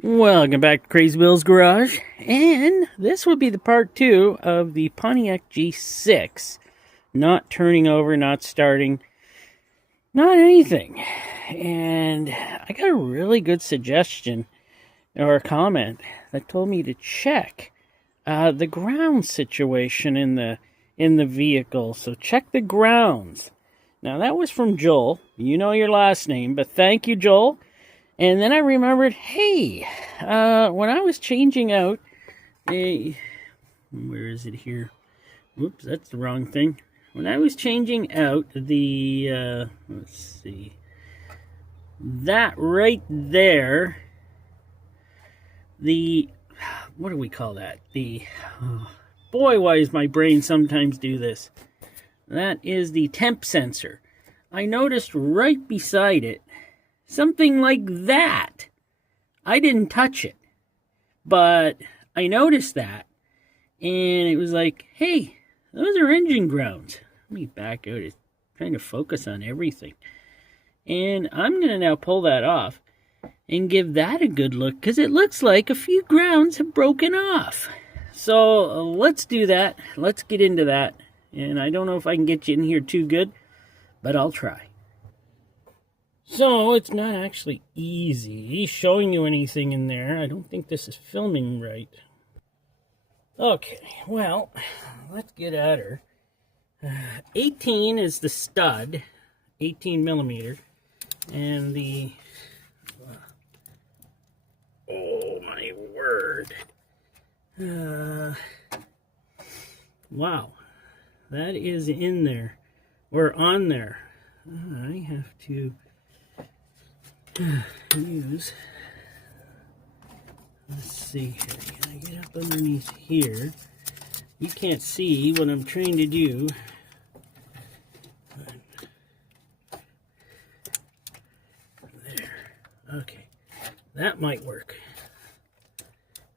Welcome back to Crazy Bill's Garage, and this will be the part 2 of the Pontiac G6. Not turning over, not starting, not anything. And I got a really good suggestion or a comment that told me to check the ground situation in the vehicle. So check the grounds. Now that was from Joel. You know your last name, but thank you, Joel. And then I remembered, hey, when I was changing out where is it here? Whoops, that's the wrong thing. When I was changing out the, let's see, that right there, what do we call that? Boy, why does my brain sometimes do this? That is the temp sensor. I noticed right beside it, something like that. I didn't touch it, but I noticed that, and it was like, hey, those are engine grounds. Let me back out. It's trying to focus on everything. And I'm going to now pull that off and give that a good look, because it looks like a few grounds have broken off. So let's do that. Let's get into that. And I don't know if I can get you in here too good, but I'll try. So, it's not actually easy showing you anything in there. I don't think this is filming right. Okay, well, let's get at her. 18 is the stud, 18 millimeter, and the, oh my word. Wow, that is in there, or on there. I have to use, let's see here, can I get up underneath here? You can't see what I'm trying to do. There, okay, that might work.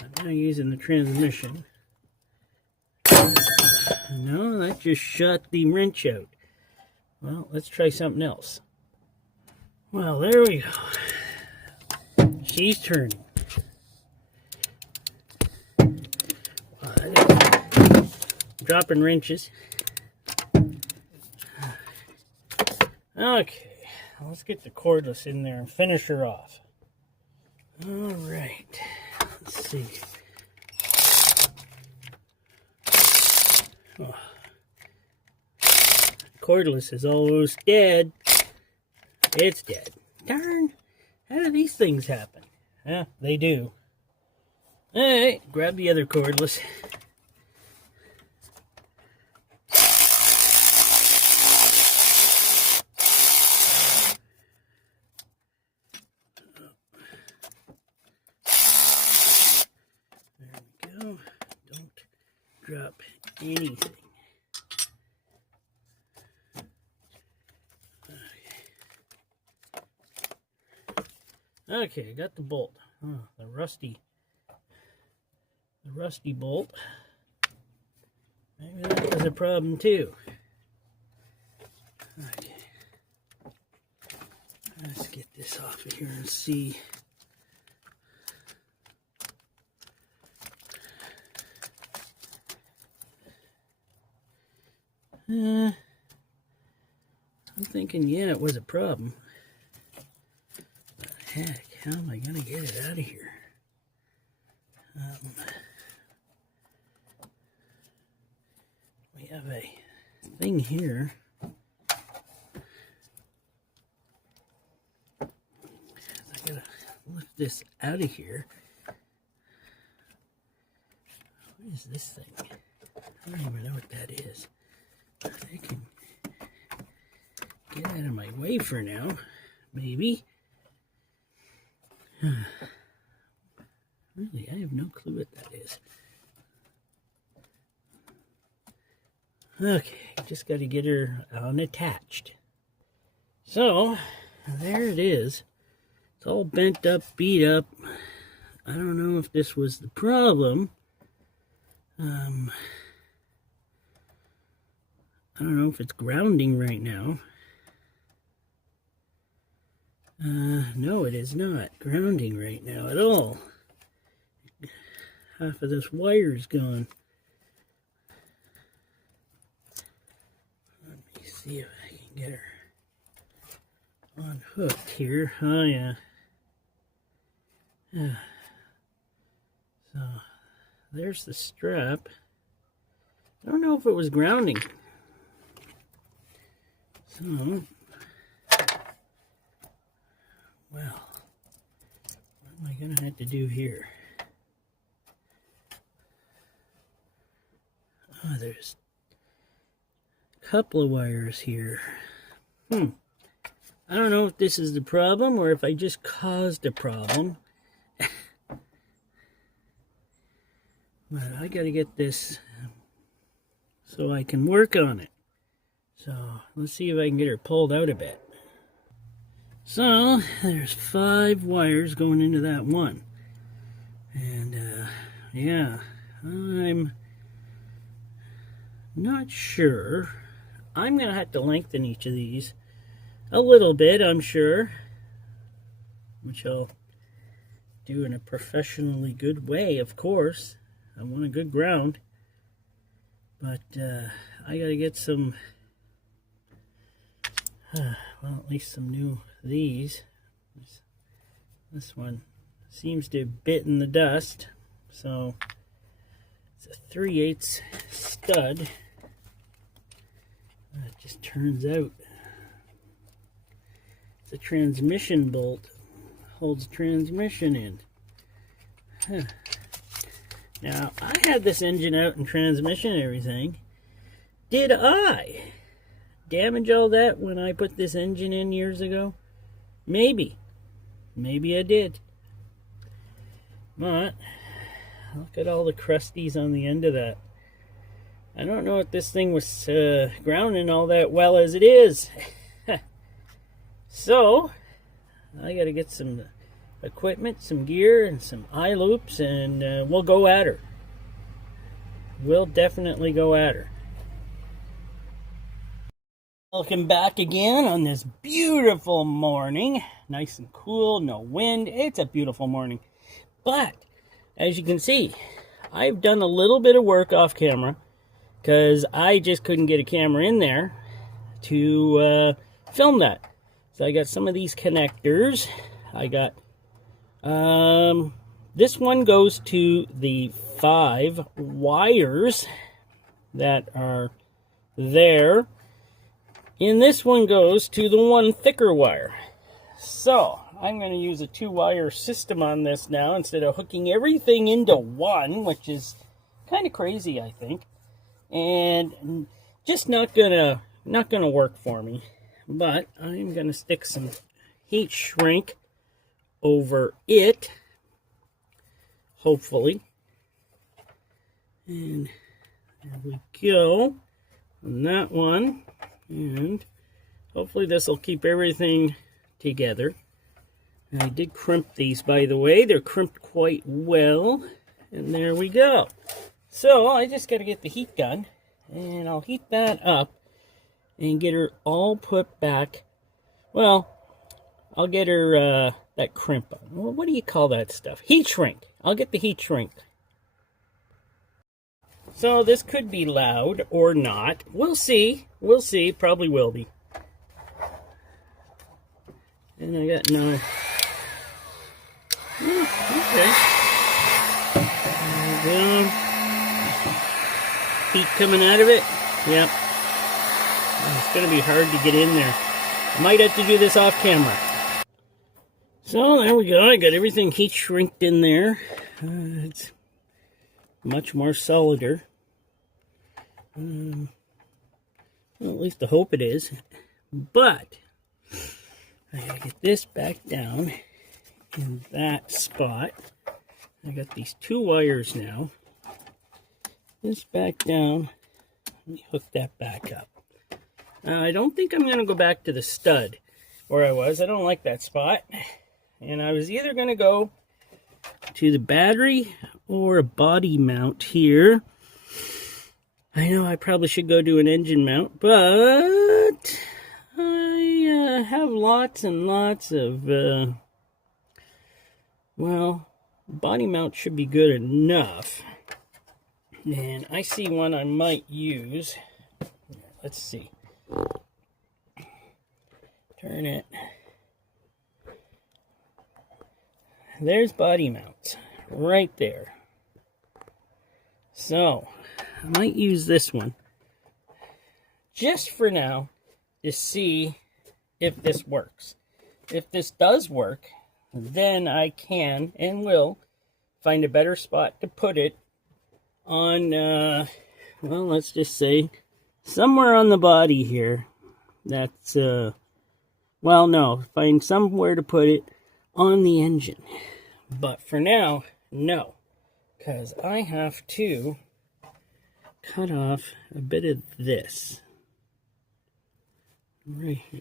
I'm now using the transmission. No, that just shut the wrench out. Well, let's try something else. Well, there we go. She's turning. Dropping wrenches. Okay, let's get the cordless in there and finish her off. All right, let's see. Oh. Cordless is almost dead. It's dead. Darn. How do these things happen? Yeah, they do. Alright, grab the other cordless. There we go. Don't drop anything. Okay, I got the bolt. Oh, the rusty bolt. Maybe that was a problem too. Okay. Let's get this off of here and see. I'm thinking, yeah, it was a problem. But heck, how am I going to get it out of here? We have a thing here. I gotta lift this out of here. What is this thing? I don't even know what that is. I can get out of my way for now, maybe. Really, I have no clue what that is. Okay, just got to get her unattached. So, there it is. It's all bent up, beat up. I don't know if this was the problem. I don't know if it's grounding right now. No, it is not grounding right now at all. Half of this wire is gone. Let me see if I can get her unhooked here. Oh, yeah. So, there's the strap. I don't know if it was grounding. So, well, what am I going to have to do here? Oh, there's a couple of wires here. I don't know if this is the problem or if I just caused a problem. But I got to get this so I can work on it. So let's see if I can get her pulled out a bit. So there's 5 wires going into that one. And yeah, I'm not sure. I'm going to have to lengthen each of these a little bit, I'm sure. Which I'll do in a professionally good way, of course. I want a good ground. But I got to get some, well, at least some new these. This one seems to have bitten the dust. So it's a 3/8 stud. It just turns out it's a transmission bolt. Holds transmission in. Now, I had this engine out and transmission and everything. Did I damage all that when I put this engine in years ago? Maybe. Maybe I did. But, look at all the crusties on the end of that. I don't know if this thing was grounding all that well as it is. So, I got to get some equipment, some gear, and some eye loops, and we'll go at her. We'll definitely go at her. Welcome back again on this beautiful morning. Nice and cool, no wind. It's a beautiful morning. But, as you can see, I've done a little bit of work off camera because I just couldn't get a camera in there to film that. So I got some of these connectors. I got this one goes to the 5 wires that are there. And this one goes to the 1 thicker wire. So I'm going to use a 2-wire system on this now instead of hooking everything into one, which is kind of crazy, I think. And just not gonna work for me. But I'm gonna stick some heat shrink over it, hopefully. And there we go on that one. And hopefully this will keep everything together. And I did crimp these, by the way. They're crimped quite well. And there we go. So I just got to get the heat gun, and I'll heat that up and get her all put back. Well, I'll get her that crimp on. Well, what do you call that stuff? Heat shrink. I'll get the heat shrink. So this could be loud or not. We'll see. We'll see. Probably will be. And I got another. Okay. There we go. Heat coming out of it. Yep. It's going to be hard to get in there. I might have to do this off camera. So there we go. I got everything heat shrinked in there. It's much more solider. Well, at least I hope it is. But I gotta get this back down in that spot. I got these 2 wires now. This back down. Let me hook that back up. I don't think I'm going to go back to the stud where I was. I don't like that spot. And I was either going to go to the battery or a body mount here. I know I probably should go to an engine mount, but I have lots and lots of, well, body mount should be good enough. And I see one I might use. Let's see. Turn it. There's body mounts right there. So, I might use this one just for now to see if this works. If this does work, then I can and will find a better spot to put it on, well, let's just say somewhere on the body here. That's, well, no, find somewhere to put it on the engine. But for now, no, because I have to cut off a bit of this right here.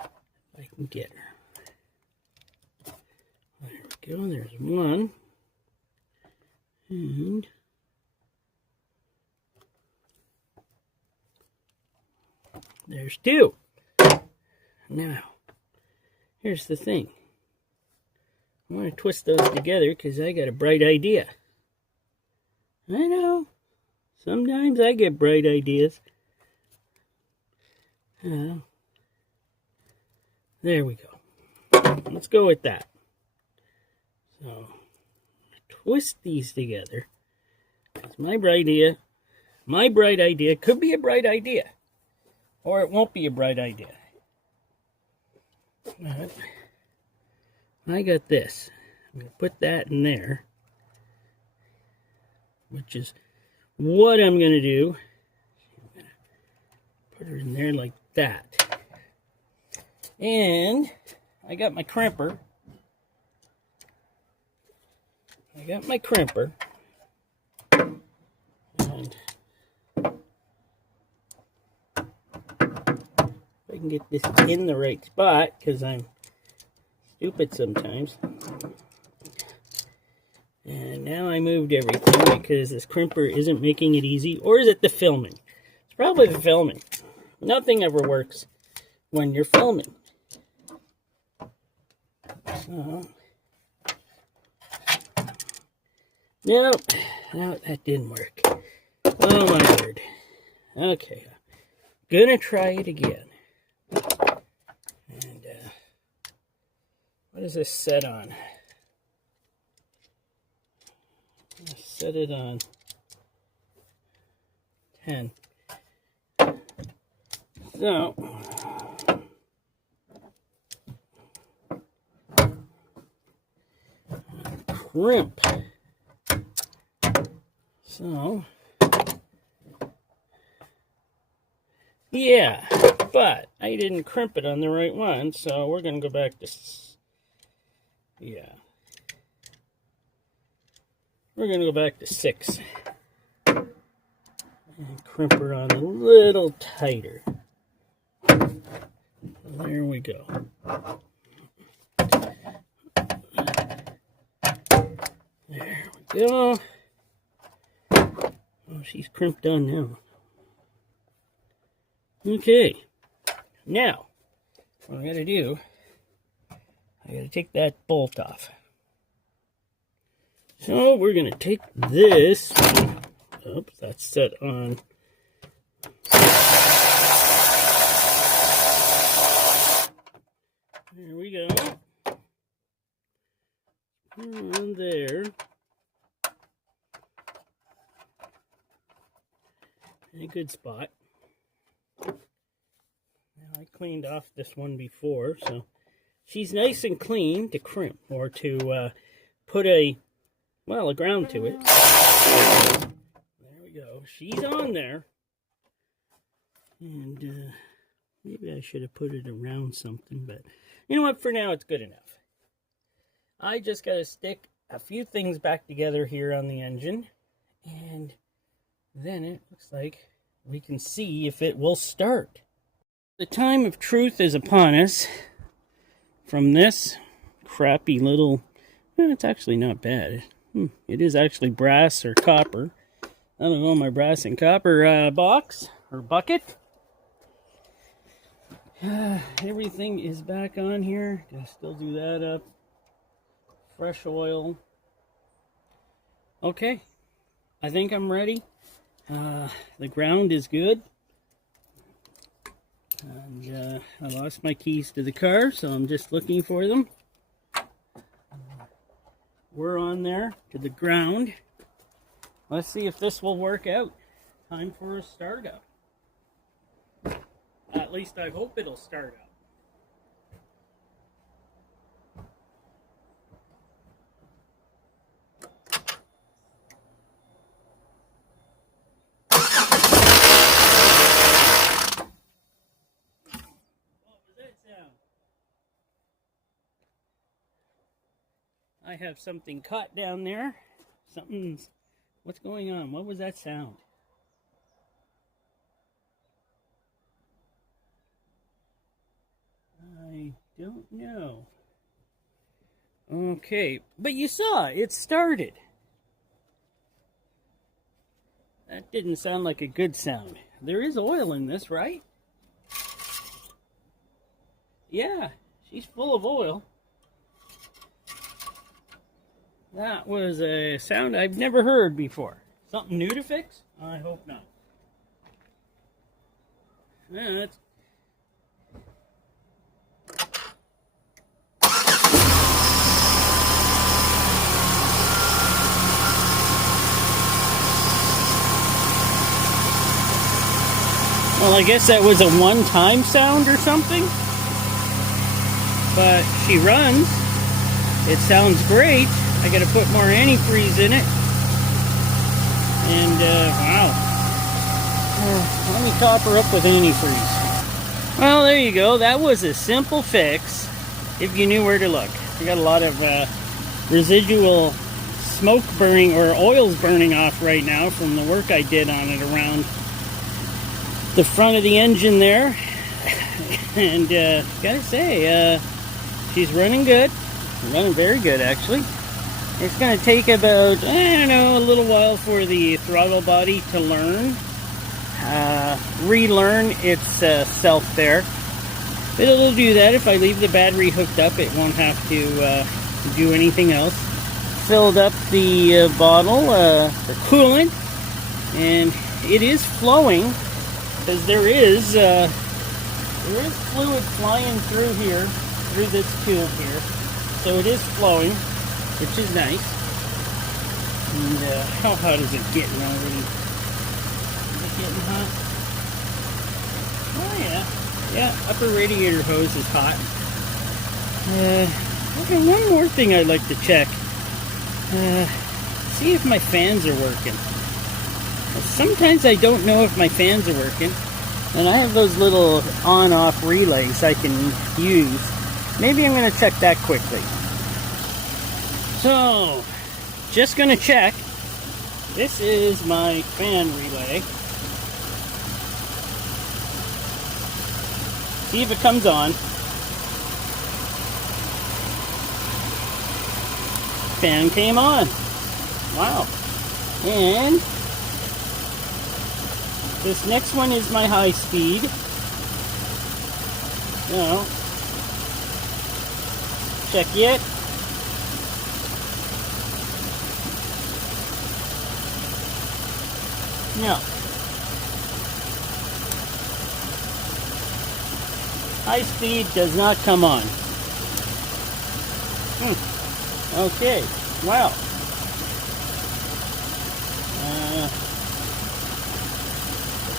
If I can get her. There we go, there's one. And there's two. Now, here's the thing. I want to twist those together because I got a bright idea. I know. Sometimes I get bright ideas. There we go. Let's go with that. So, twist these together. That's my bright idea could be a bright idea. Or it won't be a bright idea. But I got this. I'm going to put that in there. Which is what I'm going to do. I'm going to put her in there like that. And I got my crimper. And I can get this in the right spot, because I'm stupid sometimes. And now I moved everything because this crimper isn't making it easy. Or is it the filming? It's probably the filming. Nothing ever works when you're filming. So, no, that didn't work. Oh my word. Okay, gonna try it again. And what is this set on? Let's set it on 10. So crimp. So yeah, but I didn't crimp it on the right one, so we're going to go back to, yeah. We're going to go back to 6. And crimp her on a little tighter. There we go. There we go. Oh, she's crimped on now. Okay, now, what I gotta do, I gotta take that bolt off. So, we're gonna take this, oops, that's set on, there we go, on there, in a good spot. Now, I cleaned off this one before, so she's nice and clean to crimp, or to put a ground to it. There we go. She's on there. And maybe I should have put it around something, but you know what? For now, it's good enough. I just got to stick a few things back together here on the engine, and then it looks like we can see if it will start. The time of truth is upon us. From this crappy little, it's actually not bad. It is actually brass or copper. I don't know, my brass and copper box or bucket. Everything is back on here. Can I still do that up? Fresh oil. Okay, I think I'm ready. The ground is good. And I lost my keys to the car, so I'm just looking for them. We're on there to the ground. Let's see if this will work out. Time for a startup. At least I hope it'll start up. I have something caught down there. What's going on? What was that sound? I don't know. Okay, but you saw, it started. That didn't sound like a good sound. There is oil in this, right? Yeah, she's full of oil. That was a sound I've never heard before. Something new to fix? I hope not. Yeah, that's... Well, I guess that was a one-time sound or something. But she runs. It sounds great. I gotta put more antifreeze in it. And, wow. Let me top her up with antifreeze. Well, there you go. That was a simple fix if you knew where to look. I got a lot of residual smoke burning, or oils burning off right now from the work I did on it around the front of the engine there. And, gotta say, she's running good. Running very good, actually. It's going to take about, I don't know, a little while for the throttle body to learn, relearn itself there. But it'll do that. If I leave the battery hooked up, it won't have to do anything else. Filled up the bottle for coolant, and it is flowing, because there is fluid flying through here, through this tube here. So it is flowing, which is nice. And how hot is it getting already? Is it getting hot? Oh yeah. Yeah, upper radiator hose is hot. Okay, one more thing I'd like to check. See if my fans are working. Sometimes I don't know if my fans are working. And I have those little on-off relays I can use. Maybe I'm going to check that quickly. So, just going to check. This is my fan relay. See if it comes on. Fan came on. Wow. And this next one is my high speed. No. Check it. No. High speed does not come on. Okay. Wow.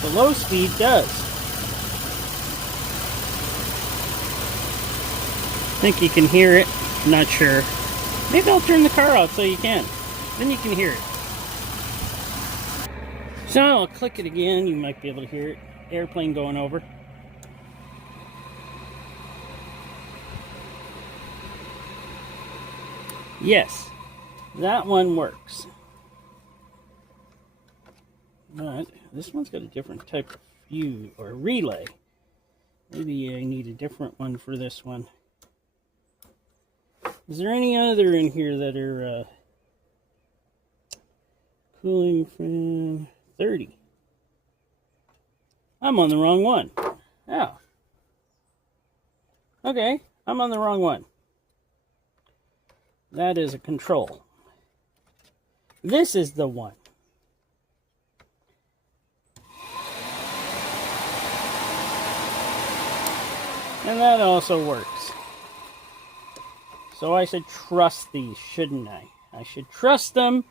The low speed does. I think you can hear it. I'm not sure. Maybe I'll turn the car off so you can. Then you can hear it. So I'll click it again. You might be able to hear it. Airplane going over. Yes, that one works. But this one's got a different type of fuse or relay. Maybe I need a different one for this one. Is there any other in here that are cooling from 30? I'm on the wrong one. Oh. Okay, I'm on the wrong one. That is a control. This is the one. And that also works. So I should trust these, shouldn't I? I should trust them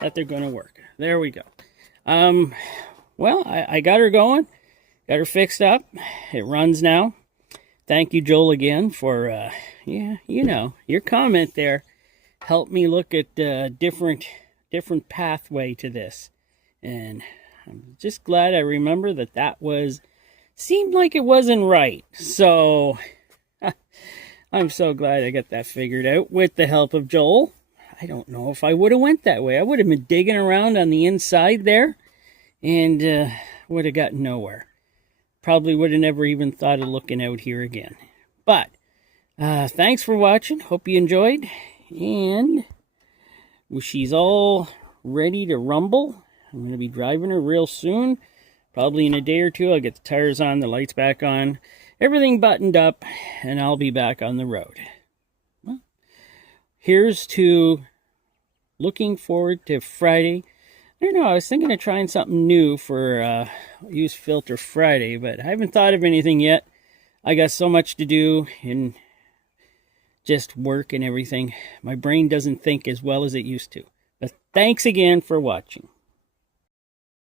that they're going to work. There we go. Well, I got her going. Got her fixed up. It runs now. Thank you, Joel, again for, yeah, you know, your comment there helped me look at different pathway to this. And I'm just glad I remember that seemed like it wasn't right. So I'm so glad I got that figured out with the help of Joel. I don't know if I would have went that way. I would have been digging around on the inside there and would have gotten nowhere. Probably would have never even thought of looking out here again. But thanks for watching. Hope you enjoyed. And she's all ready to rumble. I'm going to be driving her real soon. Probably in a day or two. I'll get the tires on, the lights back on, everything buttoned up, and I'll be back on the road. Well, here's to looking forward to Friday. I don't know, I was thinking of trying something new for Use Filter Friday, but I haven't thought of anything yet. I got so much to do in just work and everything. My brain doesn't think as well as it used to. But thanks again for watching.